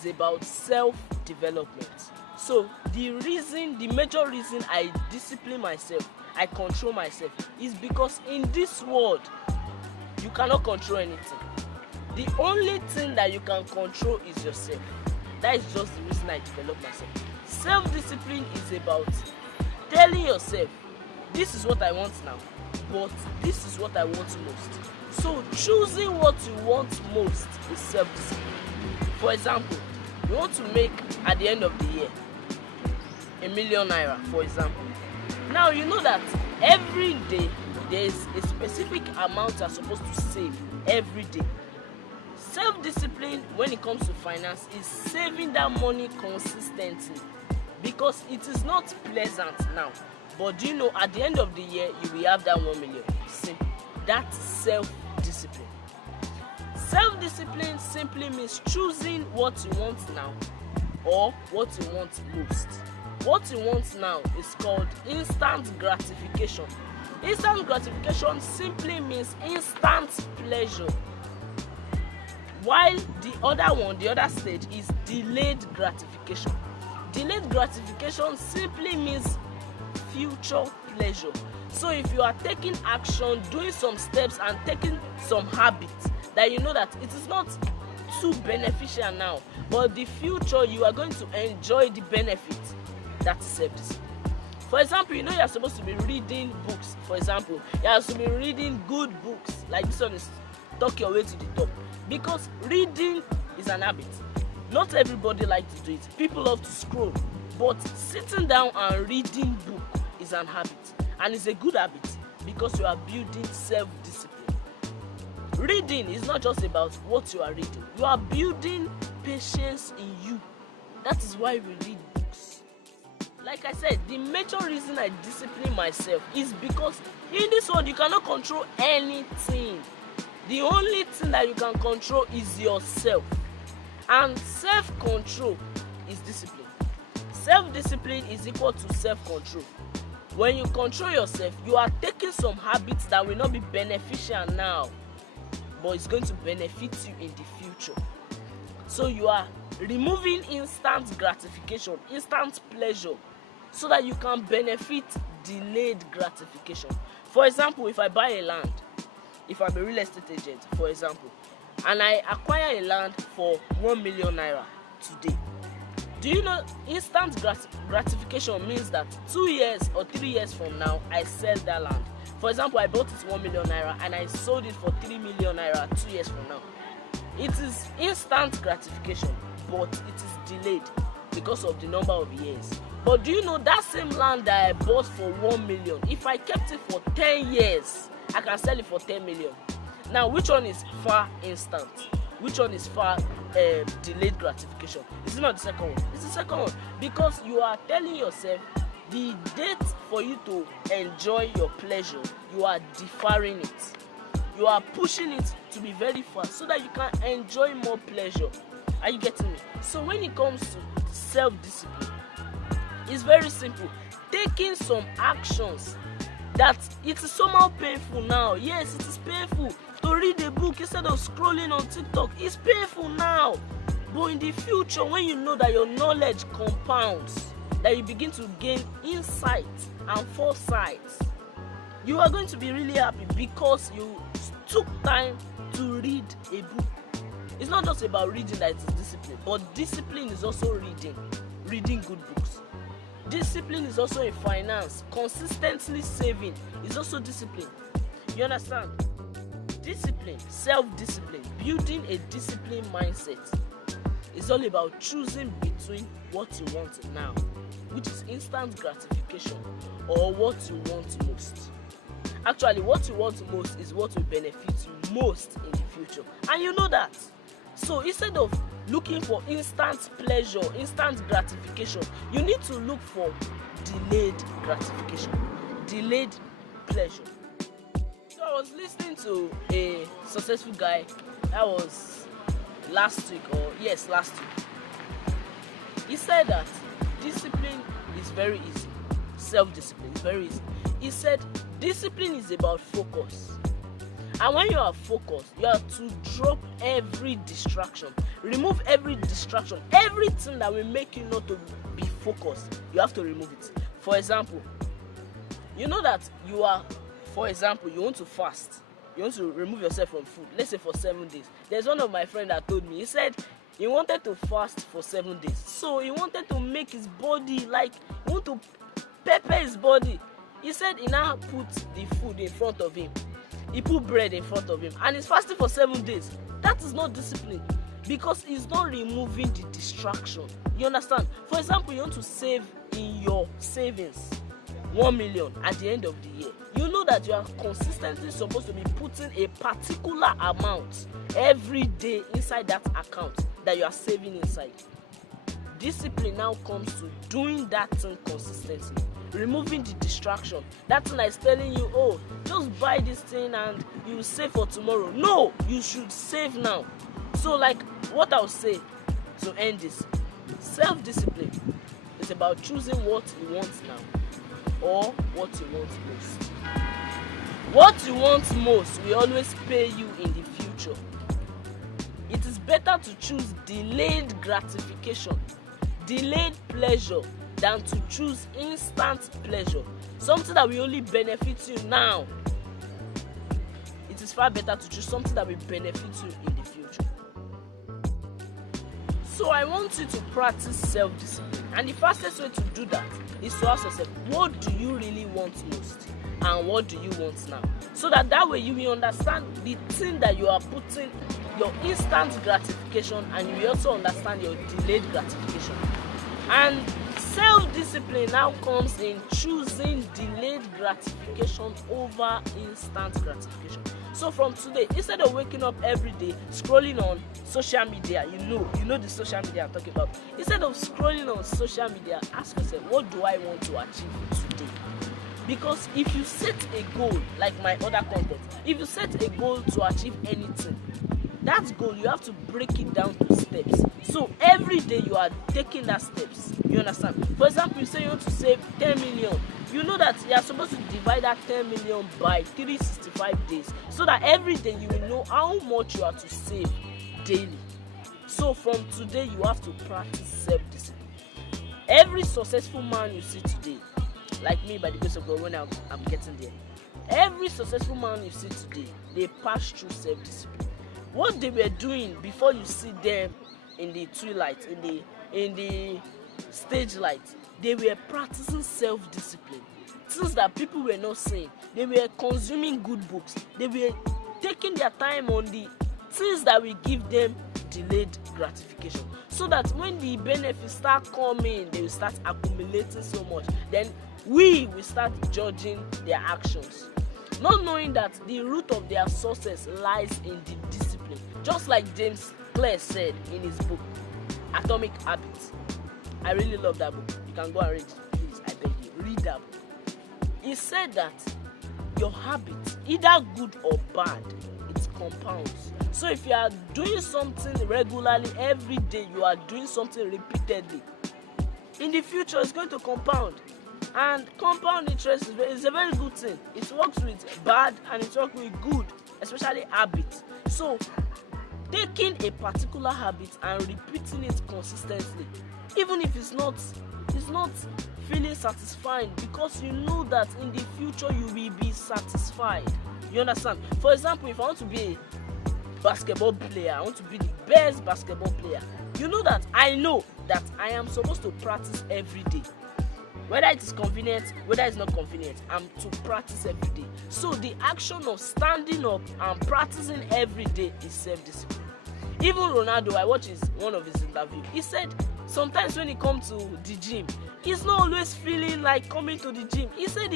is about self-development. So the major reason I discipline myself, I control myself, is because in this world, you cannot control anything. The only thing that you can control is yourself. That is just the reason I develop myself. Self-discipline is about telling yourself, this is what I want now, but this is what I want most. So choosing what you want most is self-discipline. For example, you want to make at the end of the year ₦1 million, for example. Now you know that every day there is a specific amount you are supposed to save every day. Self-discipline when it comes to finance is saving that money consistently, because it is not pleasant now, but do you know at the end of the year you will have that 1 million. Simple. That's self-discipline. Self-discipline simply means choosing what you want now or what you want most. What you want now is called instant gratification. Instant gratification simply means instant pleasure, while the other stage is delayed gratification. Delayed gratification simply means future pleasure. So if you are taking action, doing some steps and taking some habits that you know that it is not too beneficial now, but the future you are going to enjoy the benefits, that's self-discipline. For example, you know you are supposed to be reading books. For example, you are supposed to be reading good books. Like this one is Talk Your Way to the Top. Because reading is an habit. Not everybody likes to do it. People love to scroll. But sitting down and reading book is an habit. And it's a good habit because you are building self-discipline. Reading is not just about what you are reading. You are building patience in you. That is why we read books. Like I said, the major reason I discipline myself is because in this world you cannot control anything. The only thing that you can control is yourself. And self-control is discipline. Self-discipline is equal to self-control. When you control yourself, you are taking some habits that will not be beneficial now, but it's going to benefit you in the future. So you are removing instant gratification, instant pleasure, so that you can benefit delayed gratification. For example, if I buy a land, if I'm a real estate agent, for example, and I acquire a land for ₦1 million today, do you know instant gratification means that 2 years or 3 years from now, I sell that land. For example, I bought it ₦1 million and I sold it for ₦3 million 2 years from now. It is instant gratification, but it is delayed because of the number of years. But do you know that same land that I bought for 1 million, if I kept it for 10 years, I can sell it for 10 million. Now, which one is far instant? Which one is far delayed gratification? Is it not the second one? It's the second one, because you are telling yourself the date for you to enjoy your pleasure, you are deferring it. You are pushing it to be very fast so that you can enjoy more pleasure. Are you getting me? So when it comes to self-discipline, it's very simple. Taking some actions that it is somehow painful now. Yes, it is painful to read a book instead of scrolling on TikTok. It's painful now. But in the future, when you know that your knowledge compounds, that you begin to gain insight and foresight, you are going to be really happy because you took time to read a book. It's not just about reading that it is discipline, but discipline is also reading good books. Discipline is also in finance. Consistently saving is also discipline. You understand? Discipline, self-discipline, building a disciplined mindset is all about choosing between what you want now, which is instant gratification, or what you want most. Actually, what you want most is what will benefit you most in the future. And you know that. So instead of looking for instant pleasure, instant gratification, you need to look for delayed gratification, delayed pleasure. So I was listening to a successful guy, that was last week. He said that discipline is very easy. Self-discipline is very easy. He said discipline is about focus And when you are focused, you have to drop every distraction. Remove every distraction. Everything that will make you not to be focused, you have to remove it. For example, you know that you want to fast. You want to remove yourself from food, let's say for 7 days. There's one of my friends that told me, he said he wanted to fast for 7 days. So he wanted to make his body, like, he want to pepper his body. He said he now put the food in front of him. He put bread in front of him and he's fasting for 7 days. That is not discipline, because he's not removing the distraction. You understand? For example, you want to save in your savings 1 million at the end of the year. You know that you are consistently supposed to be putting a particular amount every day inside that account that you are saving inside. Discipline now comes to doing that thing consistently, removing the distraction. That thing is telling you, oh, just buy this thing and you will save for tomorrow. No, you should save now. So, like, what I'll say to end this, self-discipline is about choosing what you want now or what you want most. What you want most will always pay you in the future. It is better to choose delayed gratification, delayed pleasure, than to choose instant pleasure, something that will only benefit you now. It is far better to choose something that will benefit you in the future. So I want you to practice self-discipline, and the fastest way to do that is to ask yourself, what do you really want most and what do you want now? So that way you will understand the thing that you are putting your instant gratification, and you will also understand your delayed gratification. And self-discipline now comes in choosing delayed gratification over instant gratification. So from today, instead of waking up every day scrolling on social media, you know the social media I'm talking about. Instead of scrolling on social media, ask yourself, what do I want to achieve today? Because if you set a goal, like my other content, if you set a goal to achieve anything, that goal you have to break it down to steps. So every day you are taking that steps. You understand? For example, you say you want to save 10 million. You know that you are supposed to divide that 10 million by 365 days, so that every day you will know how much you are to save daily. So from today you have to practice self-discipline. Every successful man you see today, like me by the grace of God, when I'm getting there, every successful man you see today, they pass through self-discipline. What they were doing before you see them in the twilight, in the stage light, they were practicing self-discipline. Things that people were not saying. They were consuming good books. They were taking their time on the things that will give them delayed gratification, so that when the benefits start coming, they will start accumulating so much. Then we will start judging their actions, not knowing that the root of their success lies in the discipline. Just like James Clear said in his book, Atomic Habits. I really love that book. You can go and read it. Please, I beg you, read that book. He said that your habits, either good or bad, it compounds. So if you are doing something regularly, every day you are doing something repeatedly, in the future it's going to compound. And compound interest is a very good thing. It works with bad and it works with good, especially habits. So taking a particular habit and repeating it consistently, even if it's not feeling satisfying, because you know that in the future you will be satisfied. You understand? For example, if I want to be a basketball player, I want to be the best basketball player, you know that I am supposed to practice every day. Whether it is convenient, whether it's not convenient, I'm to practice every day. So the action of standing up and practicing every day is self-discipline. Even Ronaldo, I watched one of his interviews. He said sometimes when he comes to the gym, he's not always feeling like coming to the gym. He said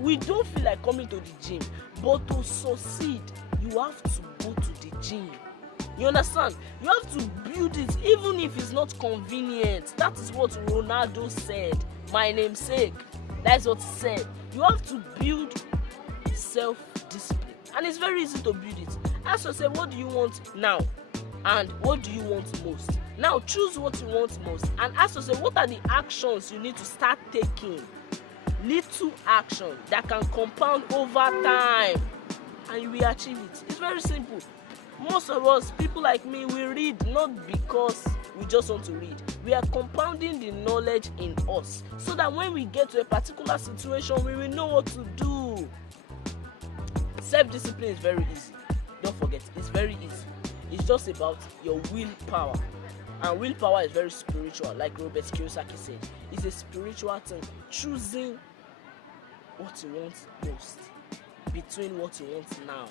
we don't feel like coming to the gym, but to succeed, you have to go to the gym. You understand? You have to build it, even if it's not convenient. That is what Ronaldo said. My namesake. That's what he said. You have to build self-discipline, and it's very easy to build it. Ask yourself, what do you want now, and what do you want most? Now choose what you want most, and ask yourself, what are the actions you need to start taking? Little action that can compound over time. and you will achieve it. It's very simple. Most of us, people like me, we read not because we just want to read. We are compounding the knowledge in us so that when we get to a particular situation, we will know what to do. Self-discipline is very easy. Don't forget, it's very easy. It's just about your willpower. And willpower is very spiritual, like Robert Kiyosaki said. It's a spiritual thing. Choosing what you want most between what you want now.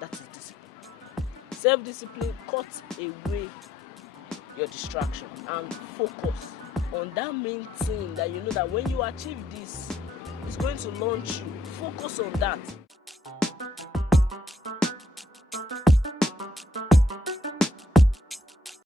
That is discipline. Self-discipline cuts away your distraction and focus on that main thing that you know that when you achieve this, it's going to launch you. Focus on that.